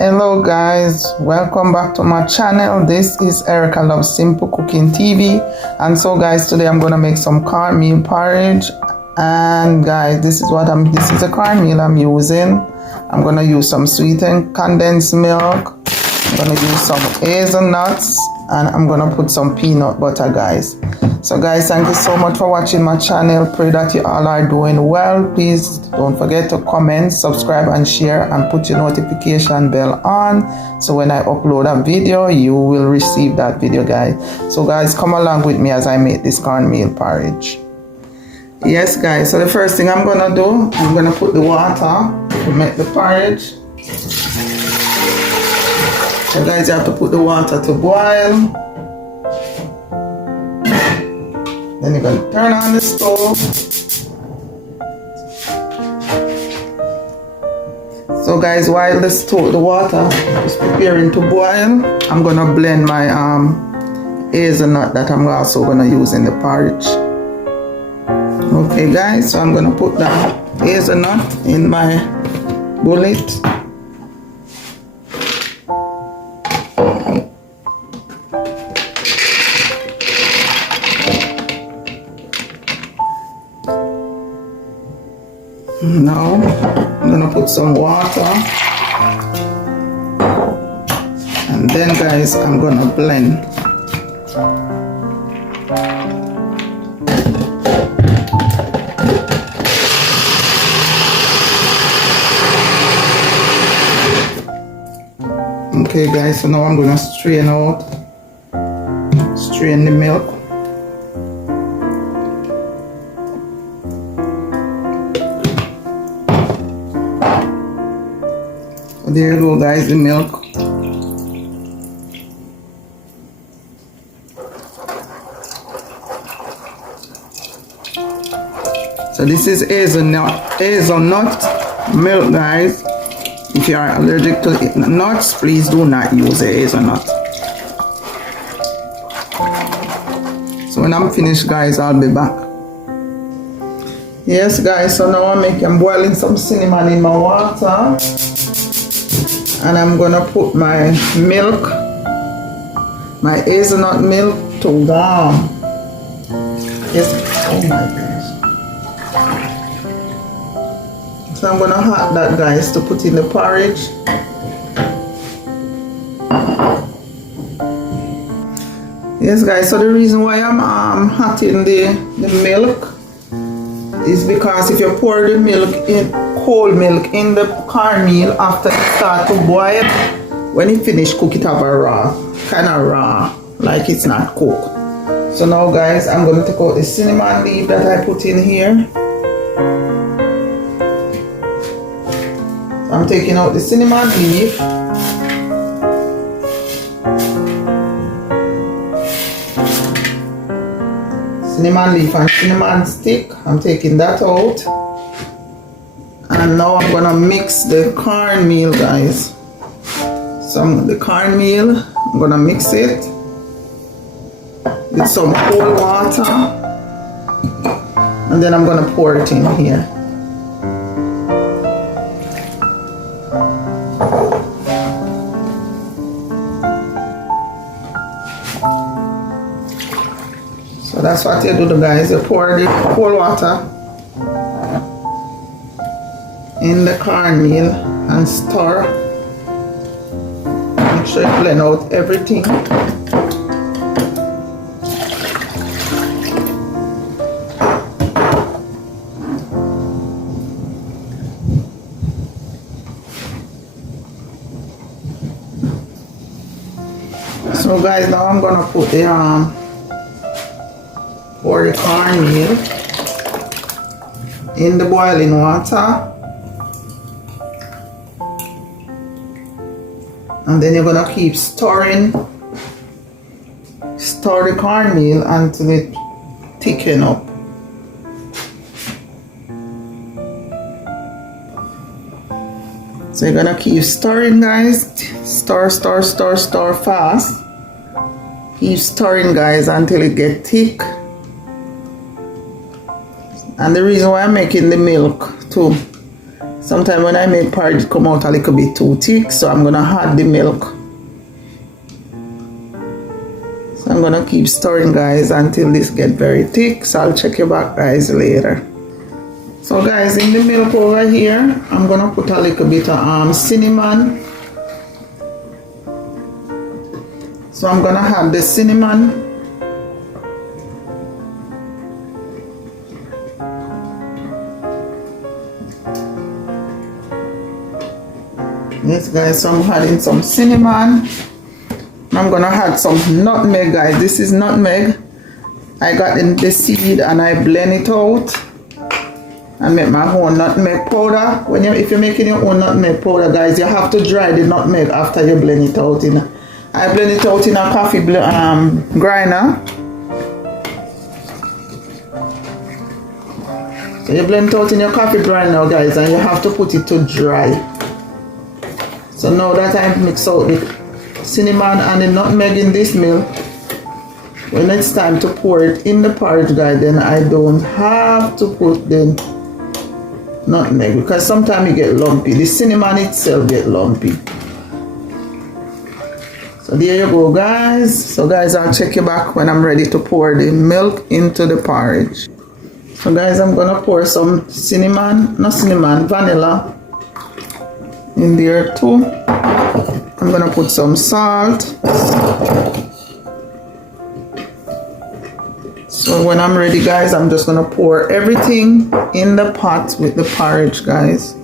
Hello guys, welcome back to my channel. This is Erica Loves Simple Cooking TV, and so guys, today I'm gonna make some cornmeal porridge. And guys, this is the cornmeal I'm using. I'm gonna use some sweetened condensed milk. I'm gonna use some hazelnuts, and I'm gonna put some peanut butter, guys. So guys, thank you so much for watching my channel. Pray that you all are doing well. Please don't forget to comment, subscribe and share, and put your notification bell on, so when I upload a video you will receive that video, guys. So guys, come along with me as I make this cornmeal porridge. Yes guys, so the first thing I'm gonna do, I'm gonna put the water to make the porridge. So guys, you have to put the water to boil. Then you're going to turn on the stove. So guys, while the water is preparing to boil, I'm going to blend my hazelnut that I'm also going to use in the porridge. Okay guys, so I'm going to put the hazelnut in my bullet. Now I'm gonna put some water, and then guys, I'm gonna blend. Okay guys, so now I'm gonna strain the milk. There you go guys, the milk. So this is hazelnut milk, guys. If you are allergic to nuts, please do not use the hazelnut. So when I'm finished guys, I'll be back. Yes guys, so now I'm boiling some cinnamon in my water. And I'm gonna put my milk, my hazelnut milk, to warm. Yes, oh my gosh. So I'm gonna hot that guys to put in the porridge. Yes guys, so the reason why I'm hotting the milk is because if you pour the cold milk in the cornmeal after it start to boil, when it finish cook, it have a kind of raw, like it's not cooked. So now guys, I'm going to take out the cinnamon leaf that I put in here. So I'm taking out the cinnamon leaf. Cinnamon leaf and cinnamon stick, I'm taking that out. And now I'm gonna mix the cornmeal, guys. So the cornmeal, I'm gonna mix it with some cold water, and then I'm gonna pour it in here. So that's what you do, guys. You pour the cold water in the cornmeal and stir. Make sure you blend out everything. So guys, now I'm gonna put the pour the cornmeal in the boiling water. And then you're gonna keep stir the cornmeal until it thicken up. So you're gonna keep stirring, guys. Stir fast. Keep stirring, guys, until it gets thick. And the reason why I'm making the milk to Sometimes when I make porridge, it come out a little bit too thick, so I'm gonna add the milk. So I'm gonna keep stirring, guys, until this get very thick. So I'll check you back, guys, later. So guys, in the milk over here, I'm gonna put a little bit of cinnamon. So I'm gonna add the cinnamon. Yes, guys, so I'm adding some cinnamon. I'm gonna add some nutmeg, guys. This is nutmeg. I got in the seed and I blend it out and make my own nutmeg powder. If you're making your own nutmeg powder, guys, you have to dry the nutmeg after you blend it out. I blend it out in a coffee grinder. So you blend it out in your coffee grinder, guys, and you have to put it to dry. So now that I mix out the cinnamon and the nutmeg in this milk, when it's time to pour it in the porridge, guys, then I don't have to put the nutmeg, because sometimes you get lumpy. The cinnamon itself get lumpy. So there you go, guys. So guys, I'll check you back when I'm ready to pour the milk into the porridge. So guys, I'm gonna pour some vanilla in there too. I'm gonna put some salt. So when I'm ready, guys, I'm just gonna pour everything in the pot with the porridge, guys.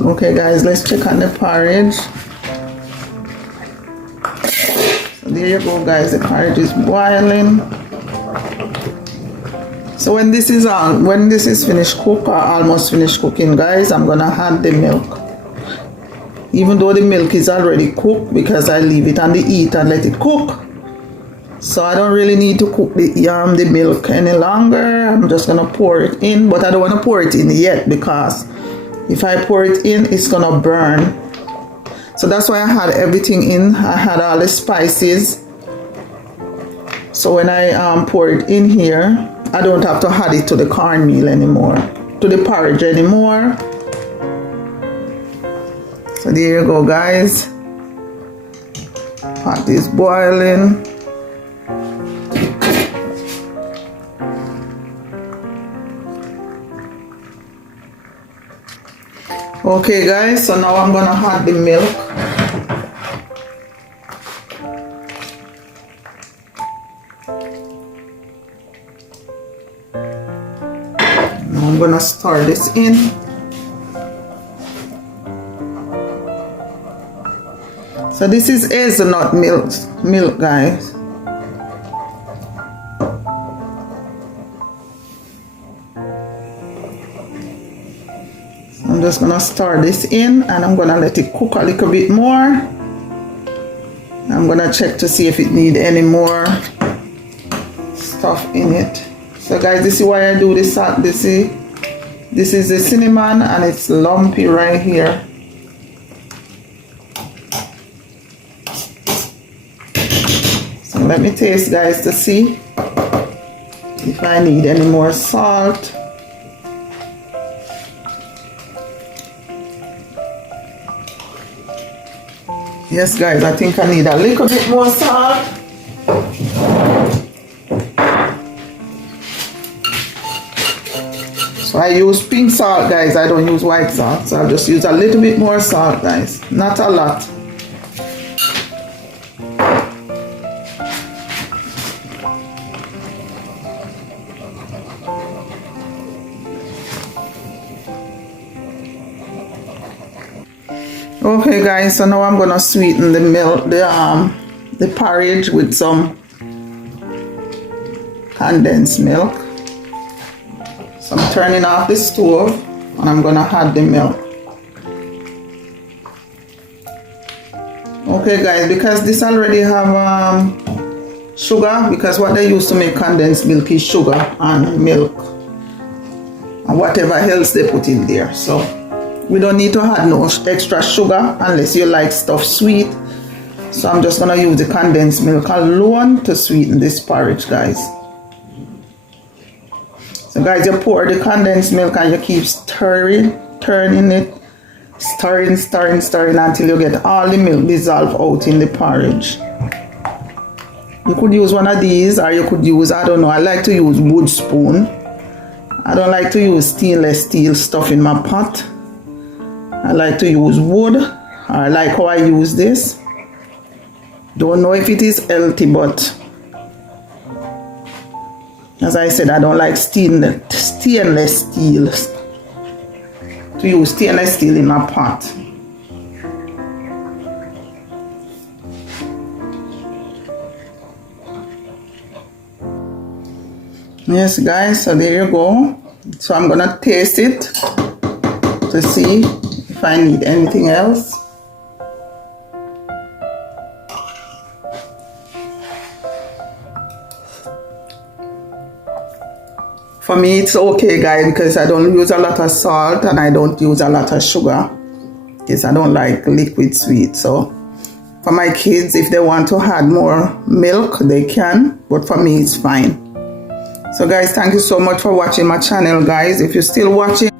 Okay, guys, let's check on the porridge. So there you go, guys, the porridge is boiling. So when this is finished cook or almost finished cooking, guys, I'm gonna add the milk. Even though the milk is already cooked, because I leave it on the heat and let it cook. So I don't really need to cook the milk any longer. I'm just gonna pour it in, but I don't wanna pour it in yet, because if I pour it in, it's gonna burn. So that's why I had everything in. I had all the spices. So when I pour it in here, I don't have to add it to the cornmeal anymore, to the porridge anymore. So there you go, guys. Pot is boiling. Okay, guys, so now I'm gonna add the milk. Now I'm gonna stir this in. So this is hazelnut milk, guys. So I'm just gonna stir this in, and I'm gonna let it cook a little bit more. I'm gonna check to see if it needs any more stuff in it. So guys, this is why I do this. This is the cinnamon, and it's lumpy right here. Let me taste, guys, to see if I need any more salt. Yes, guys, I think I need a little bit more salt. So I use pink salt, guys. I don't use white salt. So I'll just use a little bit more salt, guys. Not a lot. Okay, guys, so now I'm gonna sweeten the milk, the porridge with some condensed milk. So I'm turning off the stove, and I'm gonna add the milk. Okay, guys, because this already have sugar, because what they use to make condensed milk is sugar and milk and whatever else they put in there. So we don't need to add no extra sugar unless you like stuff sweet. So I'm just gonna use the condensed milk alone to sweeten this porridge, guys. So guys, you pour the condensed milk and you keep stirring turning it, stirring until you get all the milk dissolved out in the porridge. You could use one of these, or you could use, I don't know, I like to use wood spoon. I don't like to use stainless steel stuff in my pot. I like to use wood, or I like how I use this. Don't know if it is healthy, but as I said, I don't like stainless steel, to use stainless steel in my pot. Yes guys, so there you go. So I'm gonna taste it to see if I need anything else. For me it's okay guys, because I don't use a lot of salt and I don't use a lot of sugar, because I don't like liquid sweet. So for my kids, if they want to add more milk they can, but for me it's fine. So guys, thank you so much for watching my channel guys. If you're still watching,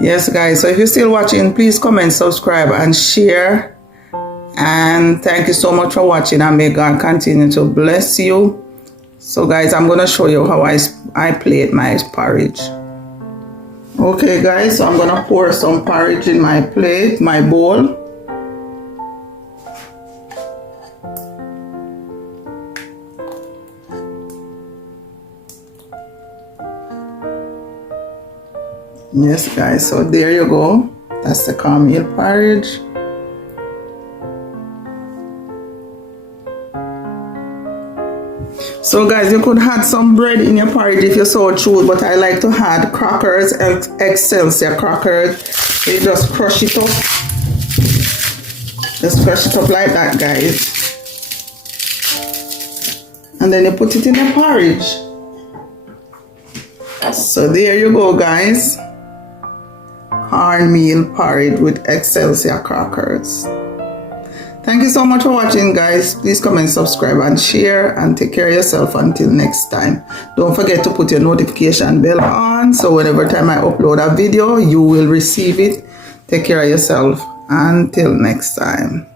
yes guys, so if you're still watching, please comment, subscribe and share. And thank you so much for watching, and may God continue to bless you. So guys, I'm gonna show you how I plate my porridge. Okay guys, so I'm gonna pour some porridge in my plate, my bowl. Yes guys, so there you go. That's the cornmeal porridge. So guys, you could add some bread in your porridge if you so choose, but I like to add crackers, Excelsior crackers. So you just crush it up. Just crush it up like that guys. And then you put it in the porridge. So there you go guys. Cornmeal porridge with Excelsior crackers. Thank you so much for watching guys. Please comment, subscribe and share, and take care of yourself until next time. Don't forget to put your notification bell on, so whenever time I upload a video you will receive it. Take care of yourself until next time.